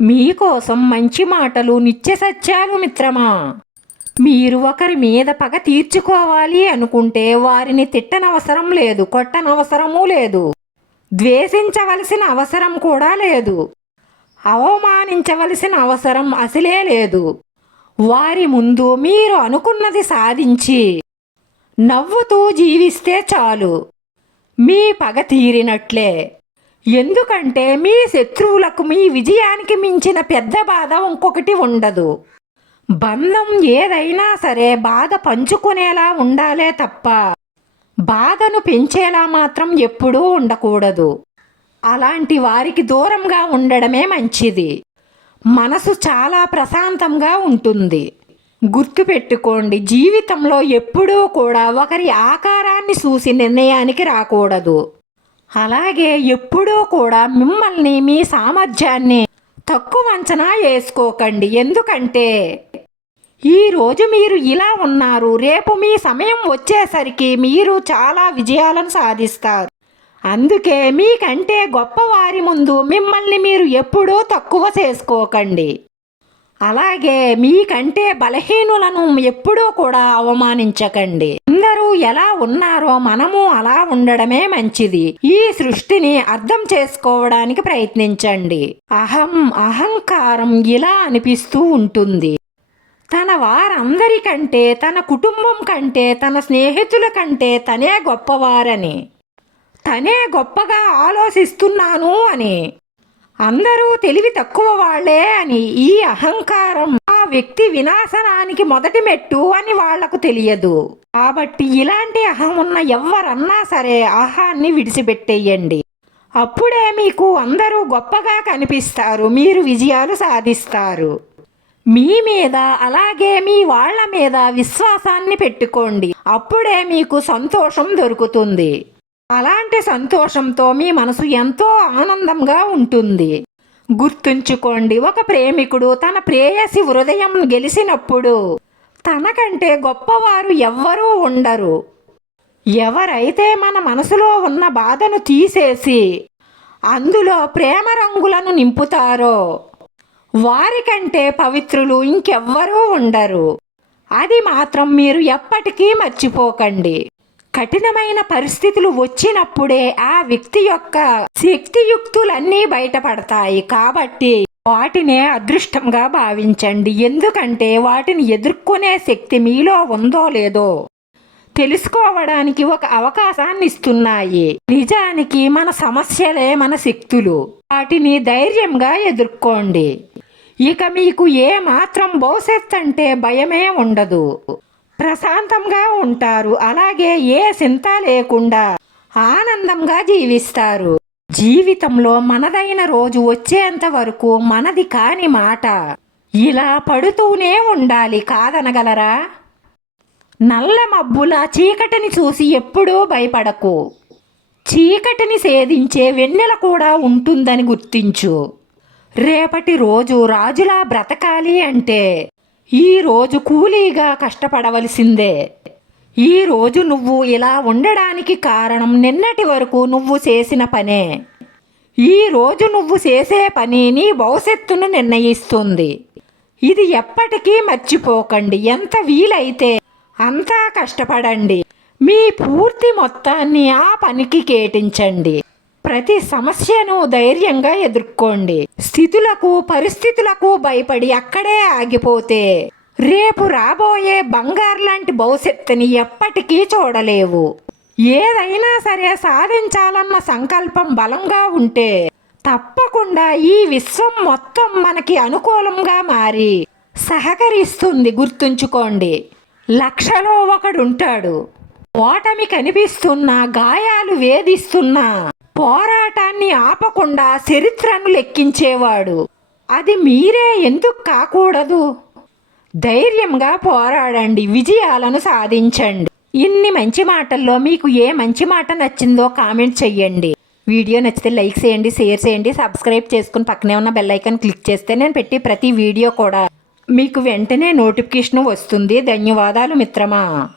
మీకోసం మంచి మాటలు నిత్య సత్యాలు మిత్రమా? మీరు ఒకరి మీద పగ తీర్చుకోవాలి అనుకుంటే వారిని తిట్టనవసరం లేదు కొట్టనవసరమూ లేదు. ద్వేషించవలసిన అవసరం కూడా లేదు. అవమానించవలసిన అవసరం అసలే లేదు. వారి ముందు మీరు అనుకున్నది సాధించి నవ్వుతూ జీవిస్తే చాలు. మీ పగ తీరినట్లే. ఎందుకంటే మీ శత్రువులకు మీ విజయానికి మించిన పెద్ద బాధ ఇంకొకటి ఉండదు. బంధం ఏదైనా సరే బాధ పంచుకునేలా ఉండాలే తప్ప బాధను పెంచేలా మాత్రం ఎప్పుడూ ఉండకూడదు. అలాంటి వారికి దూరంగా ఉండడమే మంచిది. మనసు చాలా ప్రశాంతంగా ఉంటుంది. గుర్తుపెట్టుకోండి జీవితంలో ఎప్పుడూ కూడా ఒకరి ఆకారాన్ని చూసి నిర్ణయానికి రాకూడదు. అలాగే ఎప్పుడూ కూడా మిమ్మల్ని మీ సామర్థ్యాన్ని తక్కువ అంచనా వేసుకోకండి. ఎందుకంటే ఈరోజు మీరు ఇలా ఉన్నారు. రేపు మీ సమయం వచ్చేసరికి మీరు చాలా విజయాలను సాధిస్తారు. అందుకే మీకంటే గొప్పవారి ముందు మిమ్మల్ని మీరు ఎప్పుడూ తక్కువ చేసుకోకండి. అలాగే మీకంటే బలహీనులను ఎప్పుడూ కూడా అవమానించకండి. అందరూ ఎలా ఉన్నారో మనము అలా ఉండడమే మంచిది. ఈ సృష్టిని అర్థం చేసుకోవడానికి ప్రయత్నించండి. అహం అహంకారం ఇలా అనిపిస్తూ ఉంటుంది. తన వారందరికంటే తన కుటుంబం కంటే తన స్నేహితుల కంటే తనే గొప్పవారని. తనే గొప్పగా ఆలోచిస్తున్నాను అని. అందరూ తెలివి తక్కువ వాళ్ళే అని ఈ అహంకారం ఆ వ్యక్తి వినాశనానికి మొదటి మెట్టు అని వాళ్ళకు తెలియదు. కాబట్టి ఇలాంటి అహం ఉన్న ఎవ్వరన్నా సరే అహాన్ని విడిచిపెట్టేయండి. అప్పుడే మీకు అందరూ గొప్పగా కనిపిస్తారు మీరు విజయాలు సాధిస్తారు. మీ మీద అలాగే మీ వాళ్ళ మీద విశ్వాసాన్ని పెట్టుకోండి. అప్పుడే మీకు సంతోషం దొరుకుతుంది. అలాంటి సంతోషంతో మీ మనసు ఎంతో ఆనందంగా ఉంటుంది. గుర్తుంచుకోండి ఒక ప్రేమికుడు తన ప్రేయసి హృదయం గెలిచినప్పుడు తనకంటే గొప్పవారు ఎవ్వరూ ఉండరు. ఎవరైతే మన మనసులో ఉన్న బాధను తీసేసి అందులో ప్రేమ రంగులను నింపుతారో వారికంటే పవిత్రులు ఇంకెవ్వరూ ఉండరు. అది మాత్రం మీరు ఎప్పటికీ మర్చిపోకండి. కఠినమైన పరిస్థితులు వచ్చినప్పుడే ఆ వ్యక్తి యొక్క శక్తియుక్తులన్నీ బయటపడతాయి. కాబట్టి వాటినే అదృష్టంగా భావించండి. ఎందుకంటే వాటిని ఎదుర్కొనే శక్తి మీలో ఉందో లేదో తెలుసుకోవడానికి ఒక అవకాశాన్ని ఇస్తున్నాయి నిజానికి మన సమస్యలే మన శక్తులు. వాటిని ధైర్యంగా ఎదుర్కోండి. ఇక మీకు ఏ మాత్రం భవిష్యత్ అంటే భయమే ఉండదు. ప్రశాంతంగా ఉంటారు. అలాగే ఏ చింత లేకుండా ఆనందంగా జీవిస్తారు. జీవితంలో మనదైన రోజు వచ్చేంత వరకు మనది కాని మాట ఇలా పడుతూనే ఉండాలి కాదనగలరా? నల్ల మబ్బుల చీకటిని చూసి ఎప్పుడూ భయపడకు. చీకటిని సేధించే వెన్నెల కూడా ఉంటుందని గుర్తించు. రేపటి రోజు రాజులా బ్రతకాలి అంటే ఈరోజు కూలీగా కష్టపడవలసిందే. ఈరోజు నువ్వు ఇలా ఉండడానికి కారణం నిన్నటి వరకు నువ్వు చేసిన పనే. ఈ రోజు నువ్వు చేసే పని నీ భవిష్యత్తును నిర్ణయిస్తుంది. ఇది ఎప్పటికీ మర్చిపోకండి. ఎంత వీలైతే అంతా కష్టపడండి. మీ పూర్తి మొత్తాన్ని ఆ పనికి కేటించండి. ప్రతి సమస్యను ధైర్యంగా ఎదుర్కోండి. స్థితులకు పరిస్థితులకు భయపడి అక్కడే ఆగిపోతే రేపు రాబోయే బంగారు లాంటి భవిష్యత్తుని ఎప్పటికీ చూడలేవు. ఏదైనా సరే సాధించాలన్న సంకల్పం బలంగా ఉంటే తప్పకుండా ఈ విశ్వం మొత్తం మనకి అనుకూలంగా మారి సహకరిస్తుంది గుర్తుంచుకోండి. లక్షలో ఒకడుంటాడు. ఓటమి కనిపిస్తున్నా గాయాలు వేధిస్తున్నా పోరాటాన్ని ఆపకుండా చరిత్రను లెక్కించేవాడు. అది మీరే ఎందుకు కాకూడదు? ధైర్యంగా పోరాడండి విజయాలను సాధించండి. ఇన్ని మంచి మాటల్లో మీకు ఏ మంచి మాట నచ్చిందో కామెంట్ చెయ్యండి. వీడియో నచ్చితే లైక్ చేయండి షేర్ చేయండి సబ్స్క్రైబ్ చేసుకుని పక్కనే ఉన్న బెల్ ఐకాన్ క్లిక్ చేస్తే నేను పెట్టి ప్రతి వీడియో కూడా. మీకు వెంటనే నోటిఫికేషన్ వస్తుంది. ధన్యవాదాలు మిత్రమా.